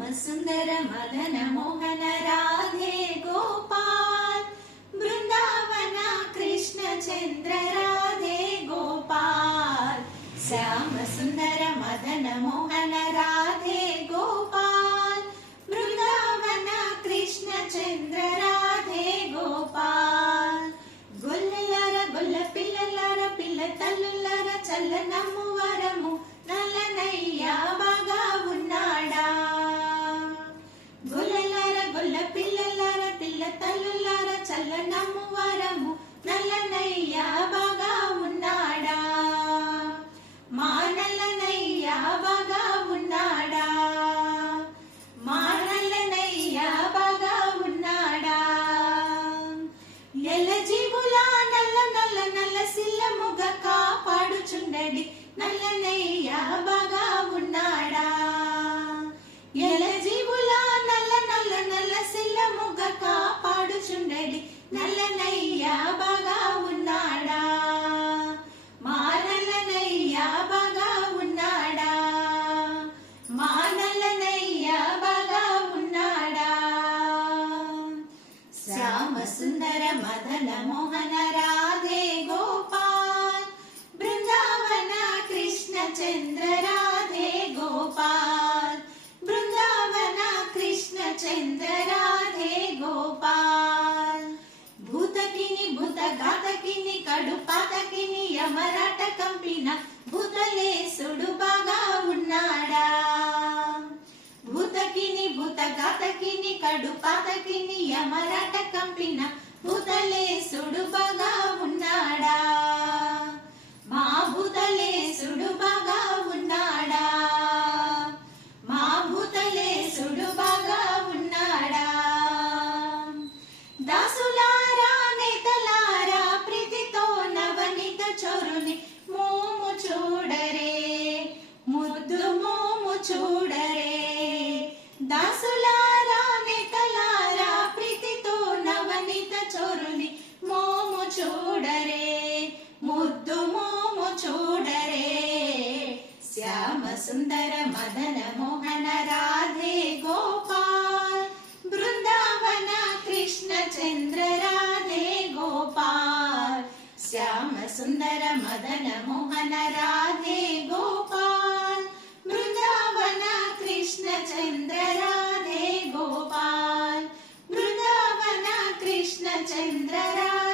సుందర మదన మోహన రాధే గోపాల్ బృందావన కృష్ణ చంద్ర రాధే గోపాల్ శ్యామ సుందర మదన మోహన రాధే కాపాడుచుండడి నల్లనయ్య బాగా ఉన్నాడా? ఎల జీవుల నల్ల నల్ల నల్ల సిల్లముగ కాపాడుచుండడి. నల్లనయ్య బాగా ఉన్నాడా? మా నల్లనయ్య బాగా ఉన్నాడా? మా నల్లనయ్య బాగా ఉన్నాడా? శ్యామ సుందర మదన మోహనరా కృష్ణ చంద్ర రాధే గోపాల్. బృందావన కృష్ణ చంద్ర రాధే గోపాల్. భూతకిని భూత గాతకిని కడు పాతకిని యమరాట కంపిన భూతలేసుడు బాగా ఉన్నాడా? భూతకిని భూత గాతకిని కడు పాతకిని యమరాట కంపిన భూతలేసుడు బాగా ఉన్నాడా మోము చూడరే ముద్దు మోము చూడరే. దాసులారా నేతలారా ప్రీతితో నవనిత చోరుని మోము చూడరే ముద్దు మోము చూడరే. శ్యామ సుందర మదన మోహనరా राम सुन्दर मदन मोहन राधे गोपाल। वृंदावन कृष्ण चंद्र राधे गोपाल। वृंदावन कृष्ण चंद्र राधे